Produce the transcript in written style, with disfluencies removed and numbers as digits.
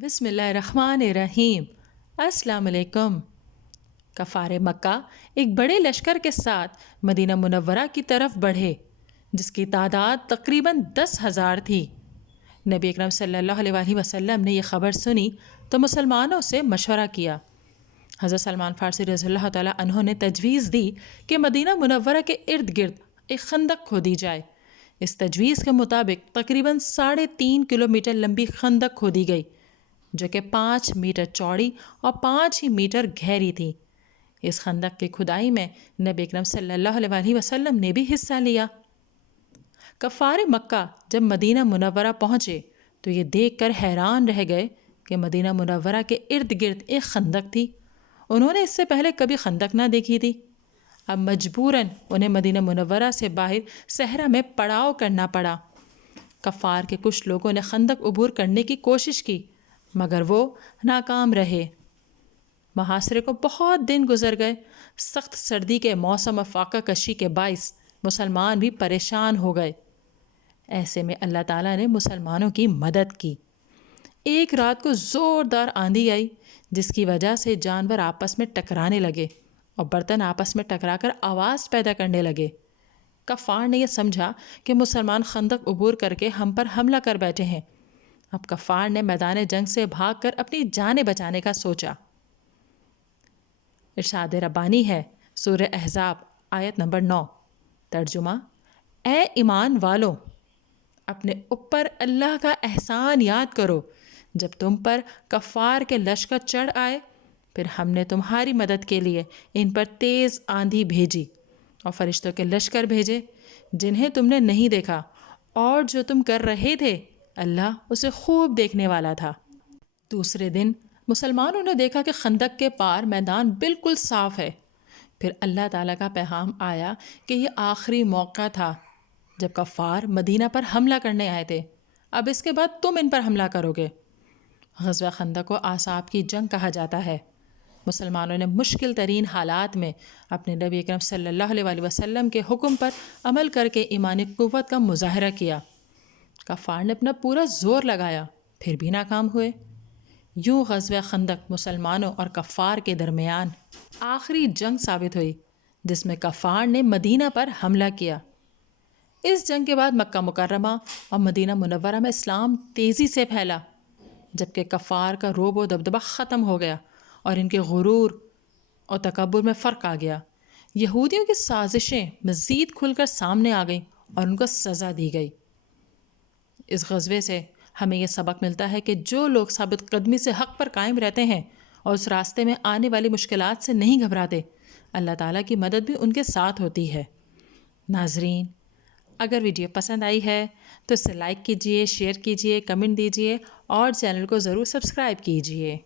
بسم اللہ الرحمن الرحیم۔ السلام علیکم۔ کفار مکہ ایک بڑے لشکر کے ساتھ مدینہ منورہ کی طرف بڑھے، جس کی تعداد تقریباً 10,000 تھی۔ نبی اکرم صلی اللہ علیہ وآلہ وسلم نے یہ خبر سنی تو مسلمانوں سے مشورہ کیا۔ حضرت سلمان فارسی رضی اللہ تعالیٰ عنہ نے تجویز دی کہ مدینہ منورہ کے ارد گرد ایک خندق کھودی جائے۔ اس تجویز کے مطابق تقریباً 3.5 کلومیٹر لمبی خندق کھودی گئی، جو کہ 5 میٹر چوڑی اور 5 ہی میٹر گہری تھی۔ اس خندق کی کھدائی میں نبی اکرم صلی اللہ علیہ وآلہ وسلم نے بھی حصہ لیا۔ کفار مکہ جب مدینہ منورہ پہنچے تو یہ دیکھ کر حیران رہ گئے کہ مدینہ منورہ کے ارد گرد ایک خندق تھی۔ انہوں نے اس سے پہلے کبھی خندق نہ دیکھی تھی۔ اب مجبوراً انہیں مدینہ منورہ سے باہر صحرا میں پڑاؤ کرنا پڑا۔ کفار کے کچھ لوگوں نے خندق عبور کرنے کی کوشش کی، مگر وہ ناکام رہے۔ محاصرے کو بہت دن گزر گئے۔ سخت سردی کے موسم اور فاقہ کشی کے باعث مسلمان بھی پریشان ہو گئے۔ ایسے میں اللہ تعالیٰ نے مسلمانوں کی مدد کی۔ ایک رات کو زوردار آندھی آئی، جس کی وجہ سے جانور آپس میں ٹکرانے لگے اور برتن آپس میں ٹکرا کر آواز پیدا کرنے لگے۔ کفار نے یہ سمجھا کہ مسلمان خندق عبور کر کے ہم پر حملہ کر بیٹھے ہیں۔ اب کفار نے میدان جنگ سے بھاگ کر اپنی جانیں بچانے کا سوچا۔ ارشاد ربانی ہے، سورہ احزاب آیت نمبر 9، ترجمہ: اے ایمان والو، اپنے اوپر اللہ کا احسان یاد کرو جب تم پر کفار کے لشکر چڑھ آئے، پھر ہم نے تمہاری مدد کے لیے ان پر تیز آندھی بھیجی اور فرشتوں کے لشکر بھیجے جنہیں تم نے نہیں دیکھا، اور جو تم کر رہے تھے اللہ اسے خوب دیکھنے والا تھا۔ دوسرے دن مسلمانوں نے دیکھا کہ خندق کے پار میدان بالکل صاف ہے۔ پھر اللہ تعالیٰ کا پیغام آیا کہ یہ آخری موقع تھا جب کفار مدینہ پر حملہ کرنے آئے تھے، اب اس کے بعد تم ان پر حملہ کرو گے۔ غزوہ خندق کو اعصاب کی جنگ کہا جاتا ہے۔ مسلمانوں نے مشکل ترین حالات میں اپنے نبی اکرم صلی اللہ علیہ وآلہ وسلم کے حکم پر عمل کر کے ایمانی قوت کا مظاہرہ کیا۔ کفار نے اپنا پورا زور لگایا، پھر بھی ناکام ہوئے۔ یوں غزوہ خندق مسلمانوں اور کفار کے درمیان آخری جنگ ثابت ہوئی، جس میں کفار نے مدینہ پر حملہ کیا۔ اس جنگ کے بعد مکہ مکرمہ اور مدینہ منورہ میں اسلام تیزی سے پھیلا، جبکہ کفار کا رعب و دبدبہ ختم ہو گیا اور ان کے غرور اور تکبر میں فرق آ گیا۔ یہودیوں کی سازشیں مزید کھل کر سامنے آ گئیں اور ان کو سزا دی گئی۔ اس غزوے سے ہمیں یہ سبق ملتا ہے کہ جو لوگ ثابت قدمی سے حق پر قائم رہتے ہیں اور اس راستے میں آنے والی مشکلات سے نہیں گھبراتے، اللہ تعالیٰ کی مدد بھی ان کے ساتھ ہوتی ہے۔ ناظرین، اگر ویڈیو پسند آئی ہے تو اسے لائک کیجئے، شیئر کیجئے، کمنٹ دیجئے اور چینل کو ضرور سبسکرائب کیجئے۔